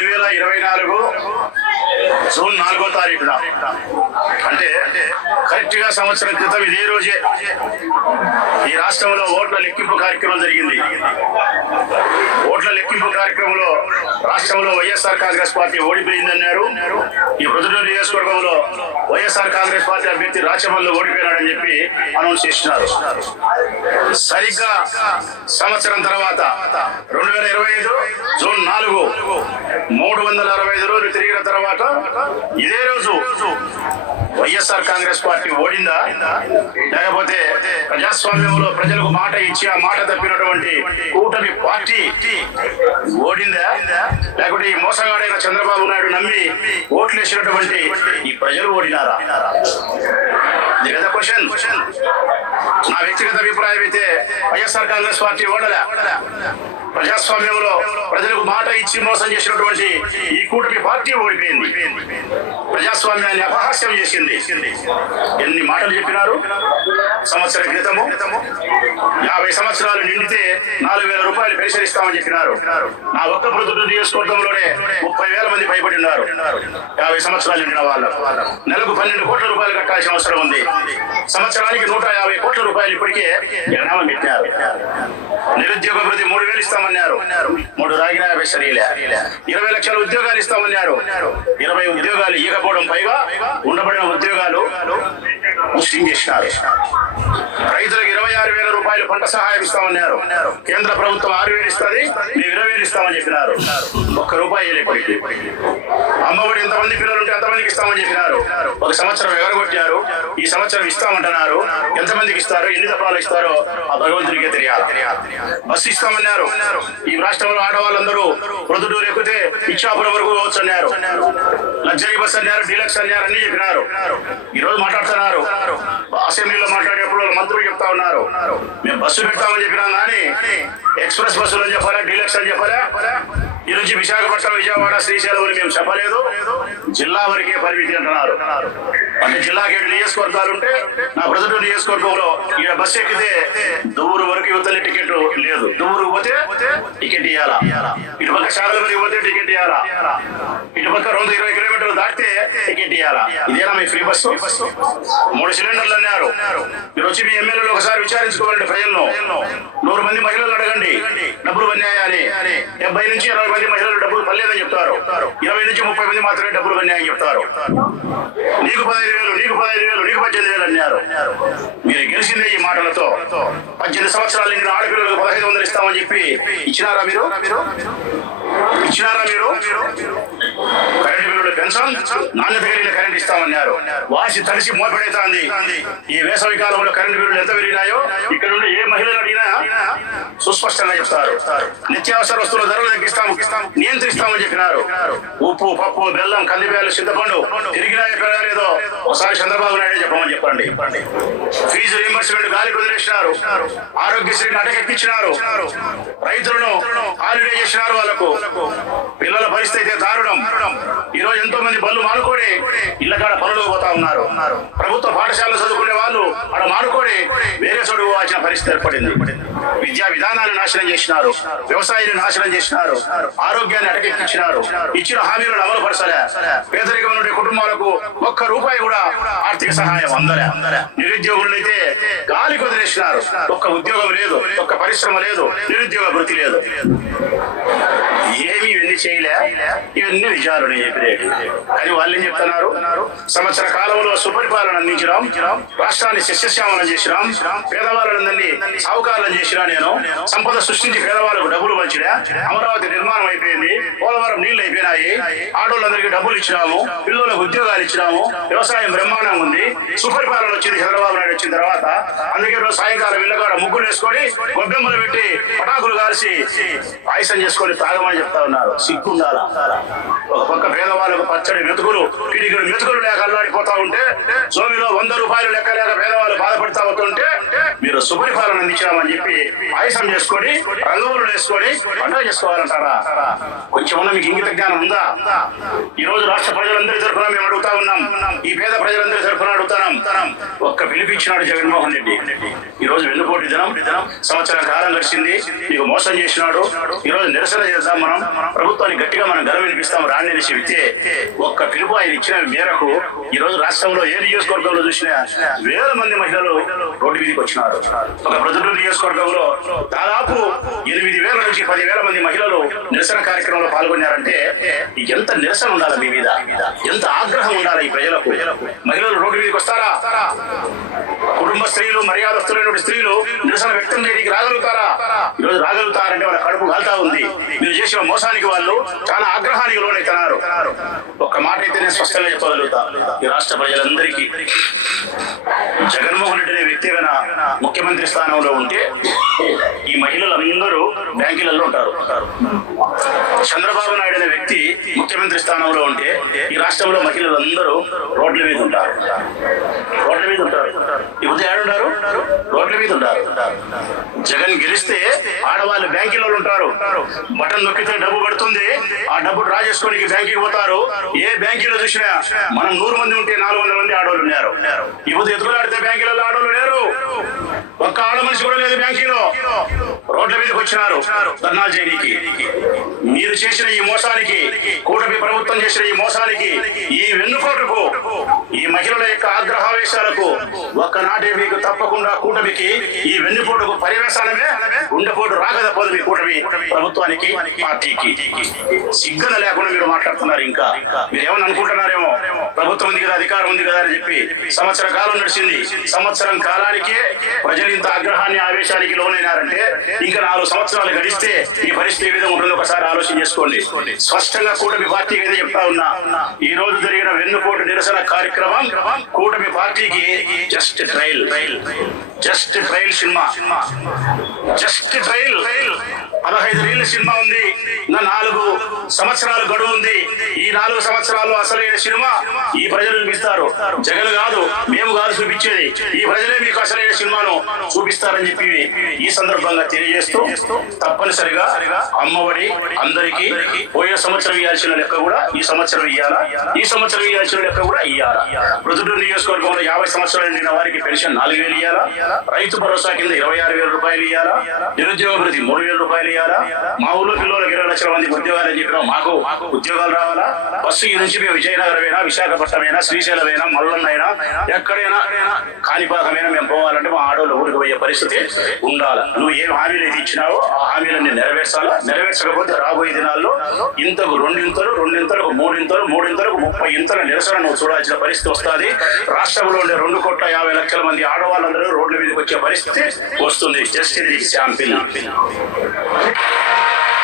రెండు వేల ఇరవై నాలుగు జూన్ నాలుగో తారీఖున. అంటే కరెక్ట్గా సంవత్సరం క్రితం ఇదే రోజే ఈ రాష్ట్రంలో ఓట్ల లెక్కింపు కార్యక్రమం జరిగింది. ఓట్ల లెక్కింపు కార్యక్రమంలో రాష్ట్రంలో వైఎస్ఆర్ కాంగ్రెస్ పార్టీ ఓడిపోయిందన్నారు. ఈ ప్రొద్దుటూరు నియోజకవర్గంలో వైఎస్ఆర్ కాంగ్రెస్ పార్టీ అభ్యర్థి రాచమల్లు ఓడిపోయినాడని చెప్పి అనౌన్స్ చేసినారు. సరిగ్గా సంవత్సరం తర్వాత రెండు వేల ఇరవై ఐదు జూన్ నాలుగు మూడు వందల అరవై ఐదు రోజులు తిరిగిన తర్వాత ఇదే రోజు వైఎస్ఆర్ కాంగ్రెస్ పార్టీ ఓడిందా? లేకపోతే ప్రజాస్వామ్యంలో ప్రజలకు మాట ఇచ్చి ఆ మాట తప్పినటువంటి కూటమి పార్టీ ఓడిందా? లేకపోతే ఈ మోసగాడైన చంద్రబాబు నాయుడు నమ్మి ఓట్లు వేసినటువంటి ఈ ప్రజలు ఓడినారా? ఇది కదా క్వశ్చన్. నా వ్యక్తిగత అభిప్రాయం అయితే వైఎస్ఆర్ కాంగ్రెస్ పార్టీ ఓడలే. ప్రజాస్వామ్యంలో ప్రజలకు మాట ఇచ్చి మోసం చేసినటువంటి ఈ కూటమి పార్టీ ఓడిపోయింది. ప్రజాస్వామ్యాన్ని అపహాస్యం చేసింది. ఎన్ని మాటలు చెప్పినారు? సంవత్సర క్రితము యాభై సంవత్సరాలు నిండితే నాలుగు వేల రూపాయలు పెన్షన్ ఇస్తామని చెప్పినారు. నా ఒక్క ప్రొద్దు నియోజకవర్గంలోనే మంది భయపడి ఉన్నారు. యాభై సంవత్సరాలు నిండిన వాళ్ళు. నెలకు పన్నెండు కోట్ల రూపాయలు కట్టాల్సిన అవసరం ఉంది. సంవత్సరానికి నూట యాభై కోట్ల రూపాయలు ఇప్పటికే జగనామా పెట్టారు నిరుద్యోగ వృద్ధి మూడు వేలు ఇస్తామన్నారు. మూడు రాగిన యాభై సరిలే. ఇరవై లక్షల ఉద్యోగాలు ఇస్తామన్నారు. ఇరవై ఉద్యోగాలు ఇవ్వకపోవడం పైగా ఉండబడిన ఉద్యోగాలు ముస్లిం చేసినారు. రైతులకు ఇరవై ఆరు వేల రూపాయలు పంట సహాయం ఇస్తామన్నారు. కేంద్ర ప్రభుత్వం ఆరు వేలు ఇస్తుంది మేము ఇరవై వేలు ఇస్తామని చెప్పినారు. ఒక్క రూపాయి అమ్మఒడి ఎంతమంది పిల్లలు ఉంటే ఎంతమందికి ఇస్తామని చెప్పినారు. ఒక సంవత్సరం ఎగరగొట్టారు ఈ సంవత్సరం ఇస్తామంటున్నారు. ఎంతమందికి ఇస్తారు? ఎన్ని దఫాలు ఇస్తారో ఆ భగవంతునికే తెలియాలి. బస్సు ఇస్తామన్నారు. ఈ రాష్ట్రంలో ఆడవాళ్ళందరూ ప్రొద్దుటూరు ఎక్కితే ఇచ్చాపురం వరకు పోవచ్చు అన్నారు. లగ్జరీ బస్ అన్నారు డీలక్స్ అన్నారు అన్ని చెప్పినారు. ఈ రోజు మాట్లాడుతున్నారు. అసెంబ్లీలో మాట్లాడేప్పుడు మంత్రులు చెప్తా ఉన్నారు. మేము బస్సు పెడతామని చెప్పినాం కానీ ఎక్స్ప్రెస్ బస్సులు అని చెప్పాలా డీలక్స్ అని చెప్పాలా? ఈ నుంచి విశాఖపట్నం విజయవాడ శ్రీశైలం అని మేము చెప్పలేదు. జిల్లా వరకే పరిమితి అంటున్నారు. అంటే జిల్లాకి ఏడు నియోజకవర్గాలు ఉంటే నా ప్రజలు నియోజకవర్గంలో ఈడ బస్సు ఎక్కితే దువ్వూరు వరకు యువతలే టికెట్ లేదు. దువ్వూరు పోతే టికెట్ ఇవ్వాలా ఇటుపక్క పోతే టికెట్ ఇవ్వాలా ఇటుపక్క రెండు ఇరవై కిలోమీటర్లు దాటితే టికెట్ ఇవ్వాలా ఇదేనా మీ ఫ్రీ బస్సు? మూడు సిలిండర్లు అన్నారు. మీరు వచ్చి మీ ఎమ్మెల్యేలు ఒకసారి విచారించుకోవాలండి ప్రజలను. నూరు మంది మహిళలు అడగండి. డబ్బులు అని డెబ్బై నుంచి ఇరవై మంది మహిళలు డబ్బులు పర్లేదని చెప్తారు. ఇరవై నుంచి ముప్పై మంది మాత్రమే డబ్బులు పన్నాయని చెప్తారు. నీకు పదహైదు వేలు నీకు పదహైదు వేలు నీకు పద్దెనిమిది వేలు అన్నారు. మీరు గెలిచిందే ఈ మాటలతో. పద్దెనిమిది సంవత్సరాలు నిండిన ఆడపిల్లలకు పదహైదు వందలు ఇస్తామని చెప్పి ఇచ్చినారా మీరు? ఇచ్చినారా మీరు? కరెంట్ నాణ్యత కలిగిన కరెంట్ ఇస్తామన్నారు. వాసి తడిసి మోపెడైతాంది. ఈ వేసవి కాలంలో కరెంట్ బిల్లులు ఎంత పెరిగినాయో ఇక్కడ నుండి ఏ మహిళలు అడిగినా సుస్పష్టంగా చెప్తారు. నిత్యావసర వస్తువుల ధరలు తగ్గిస్తాము. నియంత్రిస్తామని చెప్పినారు. ఉప్పు పప్పు బెల్లం కందిపేలు చింతపండు తిరిగినా ఎక్కడ లేదో ఒకసారి చంద్రబాబు నాయుడు చెప్పమని చెప్పండి. ఫీజు రీంబర్స్మెంట్ గాలి వదిలేసినారు. ఆరోగ్యశ్రీని అటకెక్కించినారు రైతులను హాలిడే చేసినారు వాళ్ళకు. పిల్లల పరిస్థితి అయితే దారుణం. ఈ రోజు ఎంతో మంది బళ్ళు మానుకోడి ఇళ్ళ కాడ పనులు పోతా ఉన్నారు. ప్రభుత్వ పాఠశాలలో చదువుకునే వాళ్ళు అక్కడ మానుకోడి వేరే చోటు పోవాల్సిన పరిస్థితి ఏర్పడింది. విద్యా విధానాన్ని నాశనం చేసినారు. వ్యవసాయాన్ని నాశనం చేసినారు. ఆరోగ్యాన్ని అటకెక్కించినారు. ఇచ్చిన హామీలను అమలు పరచలే పేదరికం నుండి కుటుంబాలకు ఒక్క రూపాయి కూడా ఆర్థిక సహాయం అందలే. నిరుద్యోగులు అయితే గాలికి వదిలేసినారు ఒక్క ఉద్యోగం లేదు ఒక్క పరిశ్రమ లేదు నిరుద్యోగ వృత్తి లేదు. ఏమీ చేయలే. ఇవన్నీ నిజాలు నేను చెప్పినవి కానీ వాళ్ళు ఏం చెప్తున్నారు? సంవత్సర కాలంలో సుపరిపాలన అందించడం రాష్ట్రాన్ని శస్యశ్యామలం చేసినాం. పేదవాళ్ళందరినీ సావుకారం చేసినా నేను. సంపద సృష్టించి పేదవాళ్ళకు డబ్బులు పంచినా. అమరావతి నిర్మాణం అయిపోయింది. పోలవరం నీళ్ళు అయిపోయినాయి. ఆడోళ్ళందరికీ డబ్బులు ఇచ్చినాము. పిల్లలకు ఉద్యోగాలు ఇచ్చినాము. వ్యవసాయం బ్రహ్మాండం ఉంది. సుపరిపాలన వచ్చింది చంద్రబాబు నాయుడు వచ్చిన తర్వాత. అందుకే రోజు సాయంకాలం ఇళ్ళకాడ ముగ్గులు వేసుకొని గొబ్బెమ్మలు పెట్టి పటాకులు కాల్చి పాయసం చేసుకొని తాగమని చెప్తా ఉన్నారు. సిగ్గుండాలా ఒక పక్క పేదవాళ్ళకు పచ్చడి మెతుకులు కిడికిడి మెతుకులు లేక అల్లాడిపోతా ఉంటే సోమిలో వంద రూపాయలు లెక్క లేక పేదవాళ్ళు బాధపడతా అవుతుంటే మీరు సుపరిపాలన అందించామని చెప్పి ఆయసం చేసుకొని రంగులు వేసుకొని పండుగ చేసుకోవాలంటారా? కొంచెం ఉన్న మీకు ఇంగిత జ్ఞానం ఉందా? ఈ రోజు రాష్ట్ర ప్రజలందరి తరఫున మేము అడుగుతా ఉన్నాం. ఈ పేద ప్రజలందరి తరఫున అడుగుతాం ఒక్క పిలిపించినాడు జగన్మోహన్ రెడ్డి. ఈ రోజు వెన్నుపోటు దినం. దినం సంవత్సరం కాలం గడిచింది. నీకు మోసం చేసినాడు. ఈ రోజు నిరసన చేద్దాం మనం. ప్రభుత్వానికి గట్టిగా మనం గల వినిపిస్తాం. రాణి అనేసి వ్యక్తి. ఒక్క పిలుపు ఆయన ఇచ్చిన మేరకు ఈ రోజు రాష్ట్రంలో ఏ నియోజకవర్గంలో చూసినా వేల మంది మహిళలు రోడ్డు మీదకి వచ్చినారు. ఒక ప్రజలు నియోజకవర్గంలో దాదాపు ఎనిమిది వేల నుంచి పది వేల మంది మహిళలు నిరసన కార్యక్రమంలో పాల్గొన్నారంటే ఎంత నిరసన ఉండాలి మీ మీద? ఎంత ఆగ్రహం ఉండాలి ఈ ప్రజలకు? మహిళలు రోడ్డు మీదకి వస్తారా? కుటుంబ స్త్రీలు మర్యాదస్తులైనటువంటి స్త్రీలు నిరసన వ్యక్తం చేయడానికి రాగలుగుతారా? ఈరోజు రాగలుగుతారంటే వాళ్ళ కడుపు కాలుతా ఉంది. మీరు చేసిన మోసానికి వాళ్ళు చాలా ఆగ్రహానికి లోనైతున్నారు. మాట అయితే నేను స్పష్టంగా చెప్పగలుగుతా. ఈ రాష్ట్ర ప్రజలందరికీ జగన్మోహన్ రెడ్డి అనే వ్యక్తి ముఖ్యమంత్రి స్థానంలో ఉంటే ఈ మహిళలందరూ బ్యాంకులలో ఉంటారు. చంద్రబాబు నాయుడు అనే వ్యక్తి ముఖ్యమంత్రి స్థానంలో ఉంటే ఈ రాష్ట్రంలో మహిళలందరూ రోడ్ల మీద ఉంటారు. రోడ్ల మీద ఉంటారు. ఈ ఉదయం రోడ్ల మీద ఉంటారు జగన్ గెలిస్తే ఆడవాళ్ళు బ్యాంకులలో ఉంటారు. బటన్ నొక్కితే డబ్బు పడుతుంది. ఆ డబ్బు డ్రా చేసుకోనికి బ్యాంకుకి పోతారు. ఏ బ్యాంకులో చూసినా మనం నూరు మంది ఉంటే నాలుగు వందల మంది ఆడవాళ్ళు ఉన్నారు. ఈ ఎదుగులాడితే బ్యాంకులలో ఆడవాళ్ళు లేరు. ఒక్క ఆడ మనిషి కూడా లేదు బ్యాంకులో. రోడ్ల మీదకి వచ్చినారు ధర్నాలు చేయడానికి మీరు చేసిన ఈ మోసానికి కూటమి ప్రభుత్వం చేసిన ఈ మోసానికి ఈ వెన్నుకోటుకు ఈ మహిళల యొక్క ఆగ్రహావేశాలకు ఒక్కనాటి మీకు తప్పకుండా కూటమికి ఈ వెన్నుపోటుకు పరివేశాలమే గుండెపోటు రాగదపోదు మీ కూటమి ప్రభుత్వానికి పార్టీకి. సిగ్గున లేకుండా మీరు మాట్లాడుతున్నారు ఇంకా. మీరు ఏమని అనుకుంటున్నారేమో ప్రభుత్వం ఉంది కదా అధికారం ఉంది కదా అని చెప్పి సంవత్సర కాలం నడిచింది. సంవత్సరం కాలానికే ప్రజలు ఇంత ఆగ్రహాన్ని ఆవేశానికి లోనైనారంటే ఇంకా నాలుగు సంవత్సరాలు గడిస్తే ఈ పరిస్థితి ఏ విధంగా ఉంటుందో ఒకసారి ఆలోచన చేసుకోండి. స్పష్టంగా కూటమి పార్టీ ఏదో చెప్తా ఉన్నా ఈ రోజు జరిగిన వెన్నుపోటు నిరసన కార్యక్రమం కూటమి పార్టీకి just trail just trail cinema. Just trail పదహైదు రీళ్ళ సినిమా ఉంది. ఇంకా నాలుగు సంవత్సరాలు గడువు ఉంది. ఈ నాలుగు సంవత్సరాలు అసలైన సినిమా ఈ ప్రజలు చూపిస్తారు. జగన్ కాదు మేము కాదు చూపించేది. ఈ ప్రజలే మీకు అసలైన సినిమాను చూపిస్తారని చెప్పి ఈ సందర్భంగా తెలియజేస్తూ తప్పనిసరిగా అమ్మఒడి అందరికీ పోయే సంవత్సరం ఇవ్వాల్సిన లెక్క కూడా ఈ సంవత్సరం ఇవ్వాలా ఈ సంవత్సరం ఇవ్వాల్సిన లెక్క కూడా ఇయ్యాలా? ప్రొద్దుటూరు నియోజకవర్గంలో యాభై సంవత్సరాలు నిండిన వారికి పెన్షన్ నాలుగు వేలు ఇవ్వాలా రైతు భరోసా కింద ఇరవై ఆరు వేల రూపాయలు ఇవ్వాలా నిరుద్యోగ భృతి మూడు వేల రూపాయలు చేయాలా మా ఊళ్ళో పిల్లలకు ఇరవై లక్షల మంది ఉద్యోగాలు అని మాకు మాకు ఉద్యోగాలు రావాలా? బస్సు ఈ నుంచి మేము విజయనగరమైనా విశాఖపట్నమైనా శ్రీశైలమైనా మల్లన్నైనా ఎక్కడైనా కాణిపాకమైనా మేము పోవాలంటే మా ఆడోళ్ళు ఊరికి పోయే పరిస్థితి ఉండాలి. నువ్వు ఏం హామీలు అయితే ఇచ్చినావో ఆ హామీలన్నీ నెరవేర్చాలా? నెరవేర్చకపోతే రాబోయే దినాల్లో ఇంతకు రెండింతలు రెండింతలకు మూడింతలు మూడింతలకు ముప్పై ఇంతల నిరసన నువ్వు చూడాల్సిన పరిస్థితి వస్తుంది. రాష్ట్రంలో ఉండే రెండు కోట్ల యాభై లక్షల మంది ఆడవాళ్ళందరూ రోడ్ల మీదకి వచ్చే పరిస్థితి వస్తుంది. జస్ట్ ఇది శాంపిల్. Thank you.